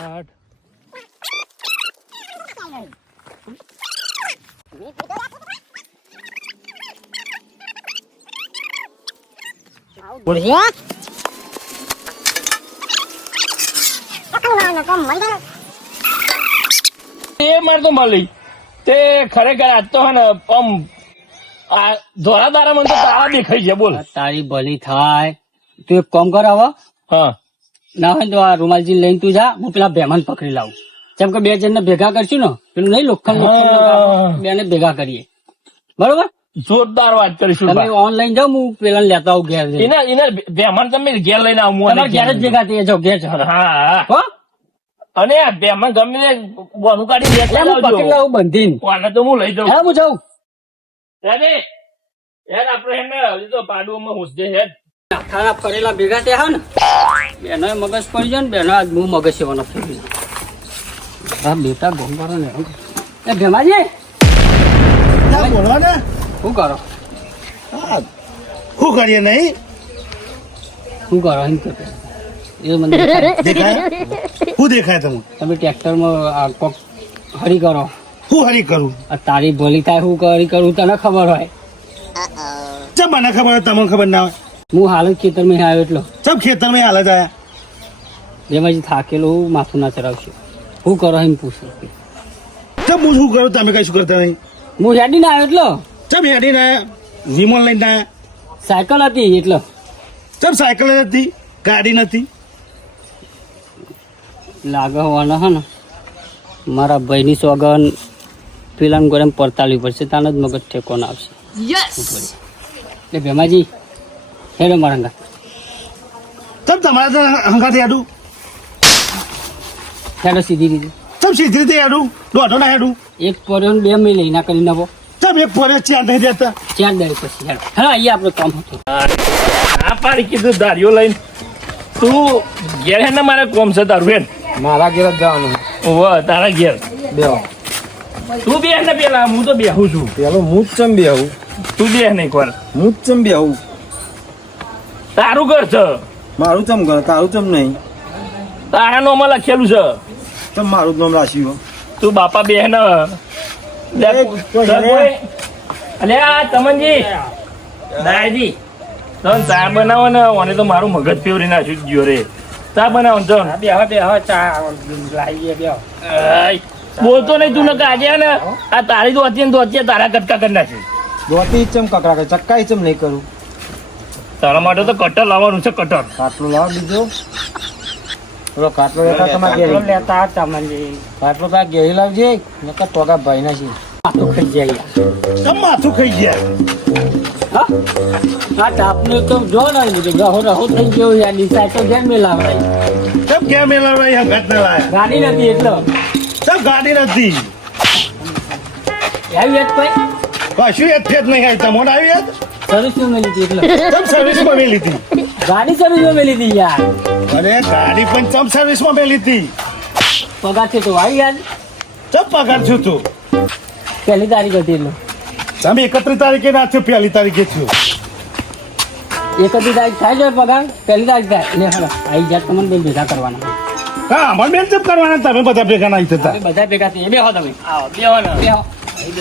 મારે તો મળી તે ખરેખર આજ તો હે ને આમ આ ધોળા દારા મને તો તારા દેખાય છે. બોલ તારી ભલી થાય. તું એક કામ કર હવે. હા ના હોય તો આ રૂમાલજી લઈને તું જા, હું પેલા બેમાન પકડી લાવું. જેમ કે 2 જણને ભેગા કરશું ને, પેલું નહીં લોખંડ બેને ભેગા કરીએ. બરોબર, જોરદાર વાત કરીશું. તમે ઓનલાઈન જાઓ, હું પેલા લેતા આવું ઘેર. એને બેમાન તમે ઘેર લઈને આવું. તમારે ઘેર જ ભેગા થઈ જાઓ, ઘેર જ. હા હો, અને આ બેમાન ગમે બોનું કાઢી એટલે હું પકડી લાવું બંધીને. કોને તો હું લઈ જાઉં. હા, હું જાઉં. આપડે હે ને હજી તો પાડુમાં હુસદે હે નાથાના ફરેલા ભેગા થયા ને, બેનો મગજ પડી જાય ને, બેનો આજ હું મગજ સેવાનો થઈ ગયો. હા બેટા ગોંગારો ને એ ભેમાજી બોલો ને શું કરો? શું કરીએ નહીં શું કરો એમ કરતો એ મને દેખાય શું દેખાય તમે ટ્રેક્ટરમાં કોક હરી કરો. શું હરી કરું આ તારી ભલી થાય શું હરી કરું તને ખબર હોય. ચમ મને ખબર હોય તમને ખબર ના હોય. હું હાલ જ ખેતરમાં આવ્યો એટલો ચમ ખેતરમાં હાલત આયા ભેમાજી થાકેલો હું માથું ના ચડાવશું. શું કરો એમ પૂછું. ચમ હું શું કરું તમે કઈ શું કરતા નહીં. હું હેડીને આવ્યો એટલો. ચમ હેડીને આયા વિમલ લઈને આયા. સાયકલ હતી એટલો. ચમ સાયકલ નથી ગાડી નથી. લાગે હોવાના હે ને મારા ભાઈની સોગન પેલા ગોળે પડતાલવી પડશે, તાને જ મગજ ઠેકોન આવશે. એટલે ભેમાજી હેડો મારા હંગાત. ચમ તમારે હંગાથી હેડું. હેડો સીધી રીતે. ચમ સીધી રીતે હેડું દોઢો ના હેડું. એક પોર્યો ને 2 મિલી ના કરી નાખો. ચમ એક પોરે ચાર નહીં દેતા. 4 દાડે પછી હેડો. હા અહીંયા આપણું કામ હતું. આ પાડી કીધું ધારીઓ લઈને તું ઘેર હે ને મારે કોમ છે તારું હેડ. મારા ઘેર જ જવાનું. ઓહ તારા ઘેર બેહો. તું બે ને પેલા હું તો બેહું છું. પેલો હું જ ચમ બેહું. તું બે નહીં કોર હું જ ચમ બેહું. તારું ઘર છે. મારું ચમ ઘર, તારું ચમ નહીં. તારા નોમાં લખેલું છે. ચમ મારું જ નામ રાખ્યું. તું બાપા બે ને અલે આ તમનજી દાદાજી તમે ચા બનાવો ને મને તો મારું મગજ ફેવરી નાખ્યું ગયો રે. ચા બનાવો તો બે ચા લાવીએ બે. બોલતો નહીં તું નકા આજે ને આ તારી તો હતી ને તો અત્યારે તારા કટકા કરી નાખ્યું. દોતી ચમ કકડા કરે, ચક્કાઈ ચમ નહીં કરું. તારા માટે તો કટર લાવવાનું છે. કટર કાટલો લાવો બીજો. પેલો કાટલો લેતા તમારે ઘેર લેતા તમને કાટલો તાર ઘેરી લાવજે. નકર ટોગા ભાઈ ના છે. માથું ખાઈ જાય. ચમ માથું ખાઈ ગયા. હા આ તાપને તો જો ને રહો થઈ ગયો યાર. સાયકલ કેમ મેલાવાય? ચમ ક્યાં મેળવવા હંગાત ના લાયા. ગાડી નથી એટલો. ચમ ગાડી નથી. આવી યાદ કોઈ કશું એક ફેર નહીં આવી. તમને આવી યાદ. સર્વિસમાં મેલી હતી એટલો. ચમ સર્વિસમાં મેલી હતી. ગાડી સર્વિસમાં મેલી હતી યાર. અરે ગાડી પણ ચમ સર્વિસમાં મેલી હતી. પગાર છે તો આવી યાદ. ચમ પગાર છું તું. 1 તારીખ હતી એટલો. તમે 31 તારીખે ના થયો 1 તારીખે થયો. 31 તારીખ થાય છે પગાર. 1 તારીખ થાય એટલે હાલો આવી જાય. તમને બેન ભેગા કરવાના. હા અમારે બેન ચમ કરવાના. તમે બધા ભેગા નહીં થતા. અમે બધા ભેગા થઈએ. બેહો તમે. આવો બેહો ને. બેહો.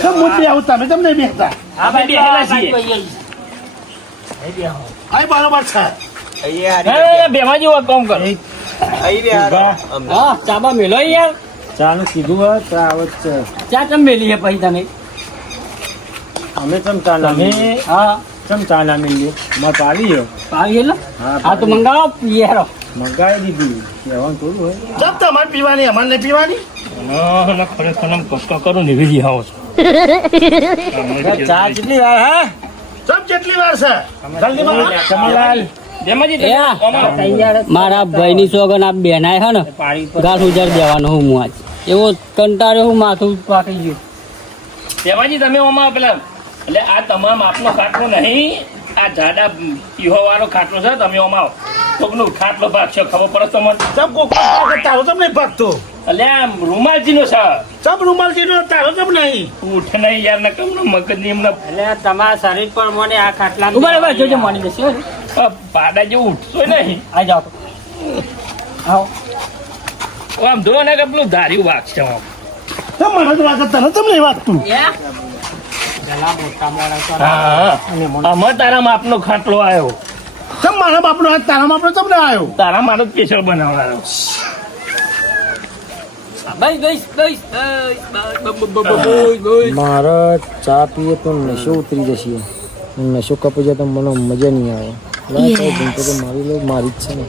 ચમ હું બે આવું તમે ચમ નહીં બેસતા. આ ભાઈ બેહેલા છીએ. આ બરોબર છે. બેમાં જેવું કામ કરો. હા ચાબા મેલો યાર. ચાનું કીધું હોય ચા આવત છે. ચા ચમ મેલી છે પછી તમે? અમે ચમ ચા ના મિલીએ. હા ચમ ચા ના મિલીએ. માં પાડી ગયો. આવી ગયેલો. હા, હા તો મંગાવો પીએ હેરો. મંગાવી દીધી. કહેવાનું થોડું હોય. ચમ તમારે પીવાની અમારે નહીં પીવાની. ખરેખર કટકા કરું ને વિધિ આવો છો. ચા કેટલી વાર હા? ચમ કેટલી વાર છે જલ્દી માં. કમલાલ મારા ભાઈની સોગન આ બેનાય હે ને ગાંઠ ઉજાડ દેવાનો હું આજ. એવો કંટાળ્યો હું માથું પાકી ગયું. દેવાજી તમે ઓમાં પેલા એટલે આ તમામ આપનો ખાટલો નહીં. આ જાડા પીહો વાળો ખાટલો છે. તમે ઓમાં કોકનું ખાટલો ભાગ છે ખબર પડે તમને? ચમ કોક તારો ચમ નહીં ભાગતો. એટલે આ રૂમાલજી નો છે. ચમ રૂમાલજી નો તારો ચમ નહીં. ઉઠ નહીં યાર ને કમ મગજ ની એમને એટલે તમારા શરીર પર મને આ ખાટલા બરાબર જોજો મળી જશે. પાડા જેવું ઉઠશો નહીં. આ જાઓ આવો. આમ જો ને કે પેલું ધાર્યું વાઘ છે આમ. તો મને તો વાગે તને તમને નહીં વાગતું. પેલા મોટા મોડા તો હા આમાં તારા માપનો ખાટલો આવ્યો. ચમ મારા બાપનો હાથ તારા બાપનો તમને આવ્યો. તારા મારો સ્પેશિયલ બનાવવાનો. મારે ચા પીએ તો નશો ઉતરી જશે. નશો કપી જાય તો મને મજા નહીં આવે. તો મારી લો મારી જ છે ને.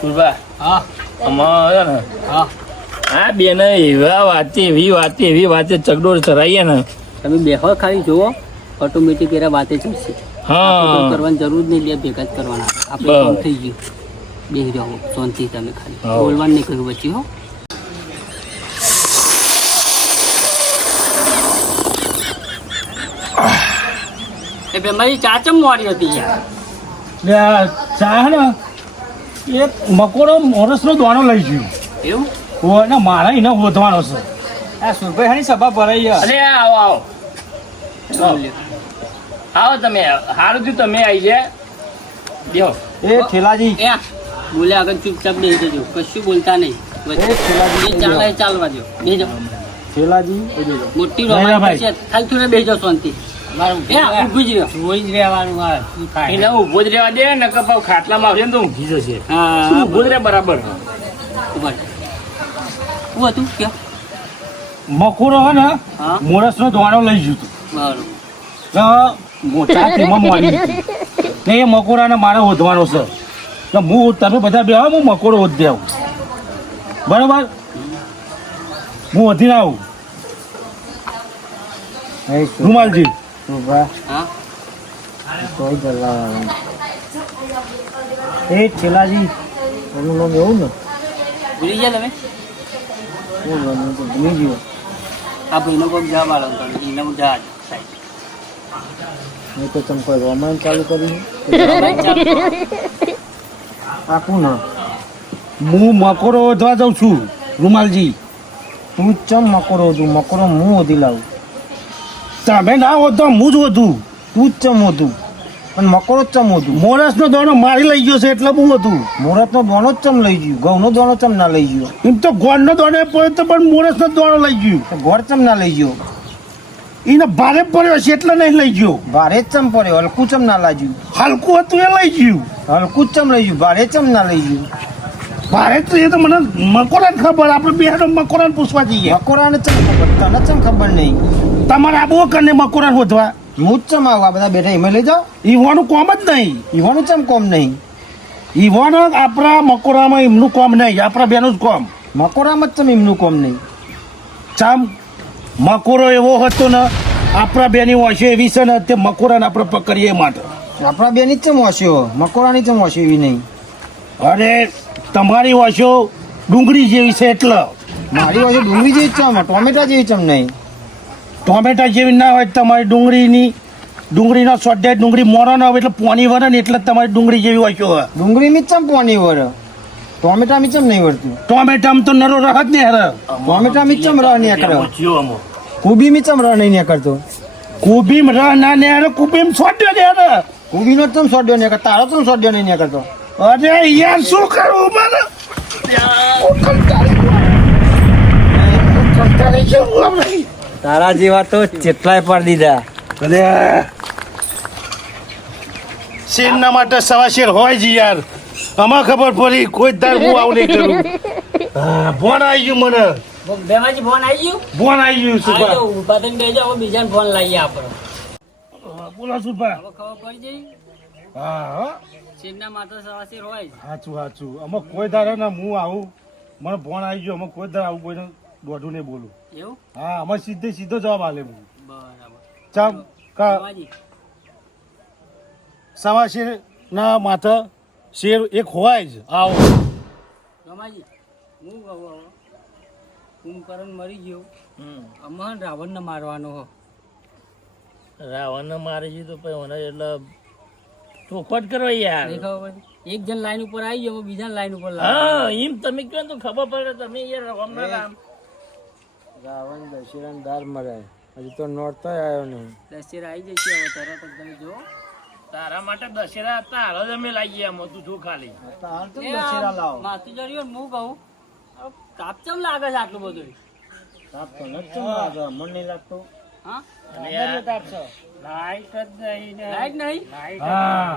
સુરભા હા આમાં છે ને હા આ બેને એવી વાતે ચગડોળ ચરાઈએ ને. તમે બેહો ખાલી જુઓ ઓટોમેટિક એરા વાતે ચડશે. હા કરવાની જરૂર નહીં, બે ભેગા જ કરવાના. આપણે બસ. કામ થઈ ગયું. બેહી જાઓ શાંતિ, તમે ખાલી હા. બોલવાનું નહીં કહ્યું વચ્ચે હો. એ બે મારી ચાચમ મોડી હતી યાર. લે આ ચા ને એક મકોડો મોરસનો દોણો લઈ ગયો. એવું ઓ ને મારા એને વધવાનો છે. આ સુરભાઈ હાની સભા ભરાઈ ગયા. અરે આવો આવો બોલ્યો. આવો તમે. સારું થયું તમે આવી ગયા. બેહો. એ ઠેલાજી એ બોલ્યા આગળ ચૂપચાપ બેસી જજો, કશું બોલતા નહીં. વચ્ચે જે ચાલે એ ચાલવા દો. બેસી જાઓ. ઠેલાજી મોટી ના, ના, રોમાન ભાઈ. છે, ખાલી થોડા બેસી જાઓ શાંતિ. ઊભું જ રહ્યો. જોઈ જ રહેવાનું મારે શું થાય. એને ઊભો જ રહેવા દે ને કપાવ ખાટલામાં આવશે ને તો ઊંઘી જશે. હા ઊભો જ રહે બરાબર. ઉભા રહો. શું હતું કે મકોડો હે ને હા મોરસનો દોણો લઈ ગયો તું. બરોબર. મોટા તેમાં મોડી હતી. ને એ મકોડાને મારે વધવાનો છે. તો હું તમે બધા બે આવો, હું મકોડો વધી આવું. બરોબર, હું વધીને આવું. રૂમાલજી સુરભા હા કોઈ ગલ્લા એ ઠેલાજી એનું નામ એવું ને ભૂલી ગયા તમે. શું નામ તો ભૂલી ગયો. આ ભાઈનો કોઈક જવાબ આલો તમે. એને હું જવા દો સાહેબ. મેં તો તમે કોઈ રોમાન ચાલુ કર્યું આપું ના. હું મકોડો વધવા જાઉં છું. રૂમાલજી તું ચમ મકોડો હતું. મકોડો હું વધી લાવું. તમે ના વધો, હું જ વધું. તું જ ચમ હતું પણ મકોડો જ ચમ હતું. મોરસનો દોણો મારી લઈ ગયો છે એટલે હું હતું. મુહૂર્તનો દોણો જ ચમ લઈ ગયું. ઘઉંનો દોણો ચમ ના લઈ ગયો. એમ તો ગોળનો દોણો પડ્યો તો પણ મોરસનો દોણો લઈ ગયું. તો ઘોડ ચમ ના લઈ ગયો. એને ભારે પડ્યો છે એટલે નહીં લઈ ગયો. ભારે જ ચમ પડ્યો. હલકું ચમ ના લાગ્યું. હલકું હતું એ લઈ ગયું. હલકું જ ચમ લઈ ગયું. ભારે ચમ ના લઈ ગયું. ભારે તો એ તો મને મકોડાને ખબર. આપણે બે હાડો મકોડાને પૂછવા જઈએ. મકોડાને ચમ ખબર. તને ચમ ખબર નહીં. તમારે આબુ કરીને મકોડાને વધવા. હું જ ચમ આવું. આ બધા બેઠા એમાં લઈ જાઓ. ઈવાનું કોમ જ નહીં. ઈવાનું ચમ કોમ નહીં. ઈવાનો આપણા મકોડામાં એમનું કોમ નહીં, આપણા બેનું જ કોમ. મકોડામાં જ ચમ એમનું કોમ નહીં. ચામ મકોડો એવો હતો ને આપણા બેની વાંચો એવી છે ને તે મકોડાને આપણે પકડીએ માટે. આપણા બેની જ ચમ વાંચ્યો. મકોડાની ચમ વાંચ્યો એવી નહીં. અરે તમારી વાંચો ડુંગળી જેવી છે એટલે. મારી વાંચો ડુંગળી જેવી ચમ. ટોમેટા જેવી ચમ નહીં. ટોમેટા જેવી ના હોય તમારી ડુંગળીનો સ્વાધ્યાય ડુંગળી મોરો ના હોય એટલે પોની વરે ને એટલે જ તમારી ડુંગળી જેવી વાંચો હોય. ડુંગળી મી ચમ પોની વર. ટોમેટા મી ચમ નહીં વળતું. ટોમેટામાં તો નરો રહત ને હરે. ટોમેટા મી ચમ રહ નહીં કરે. પહોંચ્યો અમો. કુબી મી ચમ રહ નહીં કરતો. કુબીમ રહ ના ને હરે, કુબીમ સ્વાધ્યાય ને હરે. કુબીનો ચમ સોડ્યો નહીં કરતો. તારો ચમ સોડ્યો નહીં કરતો. અરે યાર શું કરું મને. તારા જેવા તો કેટલાય પાડી દીધા. અરે શેરના માટે સવા શેર હોય જ યાર. આમાં ખબર પડી કોઈ તાર હું આવું નહીં કરું. હા, ફોન આવી ગયું મને. બેમાજી ફોન આવી ગયું. ફોન આવી ગયું સુપા. આજો ઉભા થઈને બેસી જાઓ. બીજાને ફોન લાવીએ આપણે. બોલો સુપા. હવે ખબર પડી જઈ. હા હા શેરના માથે સવાશેર હોય જ. સાચું સાચું. આમાં કોઈ દાડે ને હું આવું મને ફોન આવી ગયો. આમાં કોઈ દાડે આવું કોઈને દોઢું નહીં બોલું. એવું હા આમાં સીધો જવાબ આલે હું. બરાબર. ચામ કા બેમાજી સવા શેર ના માથે શેર એક હોય જ. આવો રમાજી હું કહું હવે કુંભકરણ મરી ગયો. અમાર રાવણને મારવાનો હો. રાવણને મારે છે તો પછી મને એટલે ચોખવટ કરો યાર. નહીં ખબર પડી? એક જણ લાઈન ઉપર આવી ગયો, બીજા લાઈન ઉપર હા એમ તમે કહો તો ખબર પડે. તમે યાર રાવણના રામ. રાવણ દશેરાને દાર મરાય. હજી તો નોરતો આવ્યો નહીં. દશેરા આવી જશે હવે તરત જ. તમે જો તારા માટે દશેરા હતા હાલ જ અમે લાવીએ આમ તું જો ખાલી. હાલ તો દશેરા લાવો. માથું જડ્યું ને હું કહું તાપ ચમ લાગે છે આટલું બધું? તાપ તો નથી લાગે, મને નહીં લાગતો. હા લાઈટ જ નહીં ને. લાઈટ નહીં? હા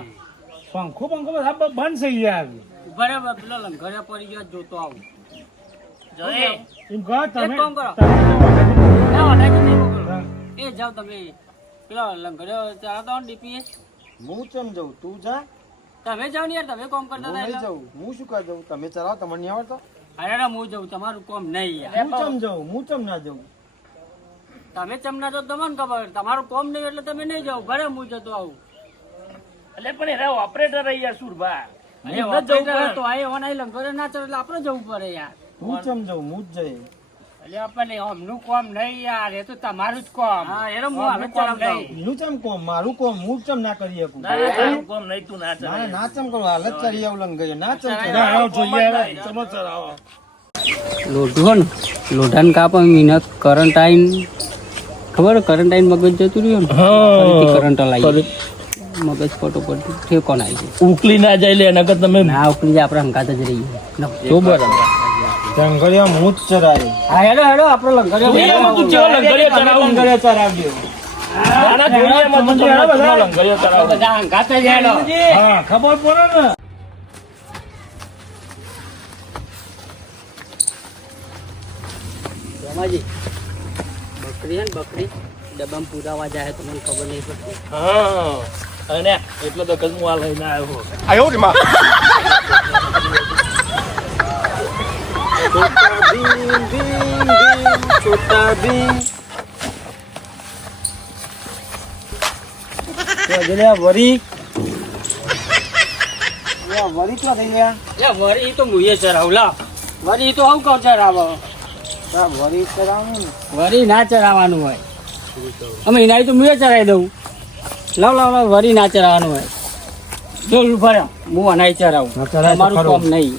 પંખો બધા બંધ થઈ ગયા બરાબર, પેલો લંગરિયા પડી ગયો જોતો આવું. જોઈએ. એમ કહો તમે એક કામ કરો. ના, ઓલાઈ તો નહીં મોકલો. એ જાઓ તમે પેલો લંગરિયો ચાલો તો ડીપીએ. હું ચમ જાઉં, તું જા. તમે જાઓ ને યાર, તમે કોમ કરતા હું હતા નહીં એટલે. જાઉં, હું શું કરવા જાઉં? તમે ચલાવો, તમને નહીં આવડતો? અરે ના, હું જાઉં, તમારું કોમ નહીં યાર. હું ચમ જાઉં, હું ચમ ના જાઉં? તમે ચમના તો તમને ખબર, તમારું કોમ નહીં એટલે તમે નહીં જાઓ. ભલે હું જતો આવું. એટલે પણ એના ઓપરેટર યાર સુરભા. અરે ઓપરેટર તો આ એવાના અહીં લંગરિયો ના ચાલે એટલે આપણે જવું પડે યાર. હું ચમ જાઉં, હું જ જઈ. એટલે આપણને અમનું કોમ નહીં યાર, એ તો તમારું જ કોમ. હા એને હું હાલ ચલાવતો આવું. એનું ચમ કોમ, મારું કોમ, હું ચમ ના કરી શકું. ના, તારું કોમ નહીં, તું ના ના ચાલે. ના ચમ કરું, હાલ જ ચડી આવું લંગરિયો, ના ચમ કરું. ના, આવો જોઈએ હવે. તમે ચલાવો. લોઢું હો ને, લોઢાને કાપો એને કરંટ આવીને ખબર કરંટ આવીને મગજ જતું રહ્યું ને ફરીથી કરંટ લાવી મગજ ફટોફટ ઠેકો નાખી છે. ઉકલી ના જાય લે નકર તમે ના ઉકળી જાય, આપણે હંકાત જ રહીએ. તો બરાબર. લંગરિયો હું જ ચરાય. હા હેડો હેડો આપણે લંગરિયો તું કેવો લંગરિયો ચલાવું? લંગરિયો ચરાવજો. આના જોડિયામાં તો તમને લંગરિયો ચલાવું. બધા હંકાત જ હેડો. હા ખબર પડે ને. રમાજી બકરી હે ને બકરી ડબ્બામાં પુરાવા જાય તો મને ખબર નહીં પડતી. હા અને એટલો તો કદમું આ લઈને આવ્યો. છોટા ભીમ. તો જલ્યા વરી. વરી તો થઈ ગયા. એ વરી તો મુએ ચરાવ લા વરી તો હું કહું ચરાવો. વરી કરાવું ને. વરી ના ચરાવવાનું હોય. અમે એનાથી તો મુએ ચરાવી દઉં. લાવ લાવ લાવ વરી ના ચરાવવાનું હોય. જો ભર્યો હું અનાઈ ચરાવું. ના ચરાય તો તમારું ખરું. કામ નહીં.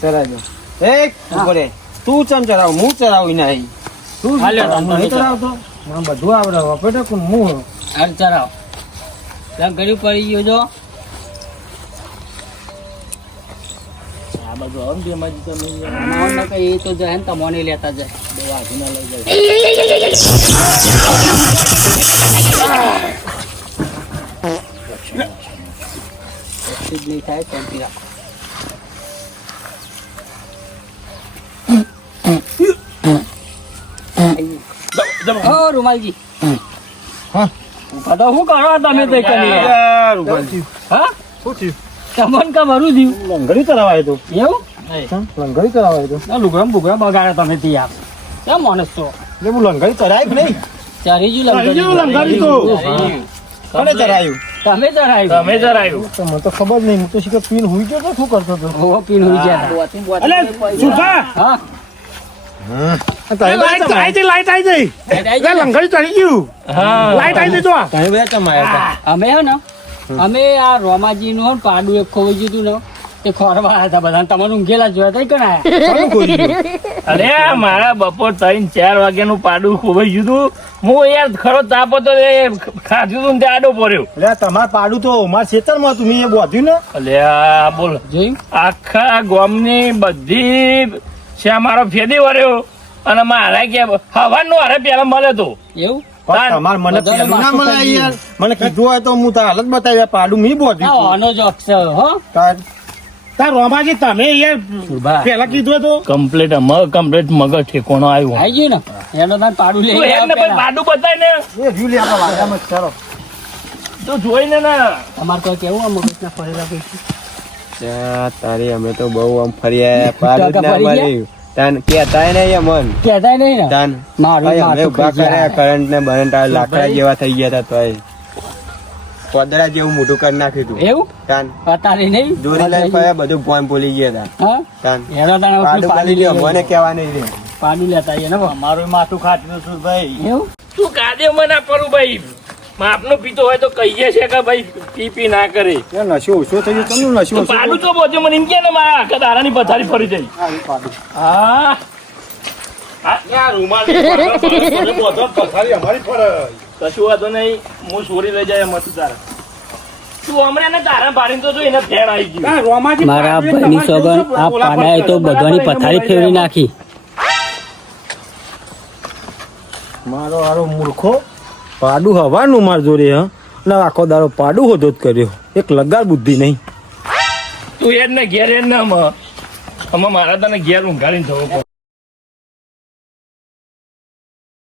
ચરાવજો. એક ઉભરે. તું ચમ ચરાવ, હું ચરાવું નહીં. તું હાલ્યો તમે નહીં ચરાવતો? મને બધું આવડે. વપેટે કોણ હું? હાલ ચરાવ. ઘડી પડી ગયો જો. આ બધું આમ જે માજી તમે માવન કે એ તો જાય ને તમને લેતા જાય. બહુ આગળ લઈ જાય. કશું જ નહીં થાય શાંતિ રાખો. ઓ રૂમાલજી હા. ઉભા તો શું કરો તમે તો કની? યાર, ઉભા થયું. હા શું થયું? તમને કા ભરું થયું લંગડી ચરાવાય તો. એવું? લંગડી ચરાવાય તો. ના લુગડમ બુગડમ બગાડે તમે થી આપ કેમ માણસ તો એટલે હું લંગડી ચરાય કે નહીં? ચારી લંગડી તો. કોને ચરાયું? તમે ચરાયું તમે જરાયું. તો મને તો ખબર નહીં. હું તો શીખર પીન હુઈ ગયો તો શું કરતો હતો? ઓહો પીન હોઈ ગયા અલે સુભા હા લાઈટ આવી ગઈ, લાઈટ આવી ગઈ. એ લંગડી ચડી ગયું. હા લાઈટ આવી ગઈ જો. તમે બધા ચમ આવ્યા હતા? અમે હે ને અમે આ રોમાજી નું પાડું એક ખોવાઈ ગયું હતું ને તે ખોરવા હતા બધા તમારે ઊંઘેલા જોયા હતા કણા કોનું ખોઈ ગયું? અરે મારા બપોર 3-4 વાગ્યાનું પાડું ખોવાઈ ગયું હતું. હું યાર ખરો તાપ હતો એ ખાધું હતું ને તે આડો પડ્યો. એટલે તમારે પાડું તો મારા ખેતરમાં હતું. મેં એ બોધ્યું ને. અલે આ બોલ જોયું આખા ગામની બધી છે મારો ફેદી વર્યો અને મારા કે હવાનો હારે પેલા મળે તો એવું પણ તમારે મને બધાને પેલું ના માથું મળે ખાઈ યાર. મને કીધું હોય તો હું તાર હાલત બતાવી. પાડું મેં આ બોધ્યું. આનો જ અક્ષર હો તાર રોમાજી તમે યાર સુભા પેલા કીધું હતું. કમ્પ્લીટ મગજ ઠેકોણો આવ્યો. આવી ગયું ને એનો તાર પાડું લઈ તું આવ્યા એમને પણ પહેલા. પાડું બતાય ને એ રહ્યું લે આપણા વાડામાં જ. ચાલો. તો જોઈને ના તમારે કોઈ કેવું આ મગજના ફરેલા કઈ તારી અમે તો બહુ આમ ફર્યા પાડું જ ના ફરી ગયા? મળ્યું તાન કેતાય નહીં મન કહેતા નહીં ને તાન મારું ભાઈ અમે માથું ઉભા ખાઈ કર્યા જાય. કરંટ ને બરંટ આ લાકડા જેવા થઈ ગયા હતા તોય પદરા જેવું મોટું કરી નાખ્યું હતું એવું તાન અત્યારે નહીં દોરી લઈને ફર્યા બધું ફોન ભૂલી ગયા હતા હા તાન એનો તાણે પાડું પાડું ભૂલી ગયો લઈ મને કહેવા નહીં રે પાડું લેતા આવીએ ને મારું માથું ખાતું છું ભાઈ. એવું તું કાદે મને પડું ભાઈ. માપનો પીતો હોય તો કહીએ છે કે ભાઈ પી ના કરે. યાર નશો ઓછો થઈ ગયો. તમને નશો તો ઓછો પાડું તો બોજે મને એમ કે ને મારા આખા દારાની પથારી ફરી જાય. પાડું. હા યાર રૂમાલ પથારી અમારી પર. કશું વાંધો નહીં હું ચોરી લઈ જાય એમ હતું તારે. તું હમણાં ને તારા પાડીને તો જો એને ફેર આવી ગયું આ રોમાજી મારા પાડે ભાઈની તમારે સોગન શું આ ઓલા પાડાએ તો પર બધાની લગાડો, પથારી એને ફેરવી મળી નાખી મારો હારો મૂર્ખો પાડું હવાનું માર જોડે હ ને આખો દારો પાડું હોતો જ કર્યો એક લગાર બુદ્ધિ નહીં તું એ જ ને ઘેર એ જ ને આમાં મારા તને ઘેર ઊંઘાડીને જવું પડે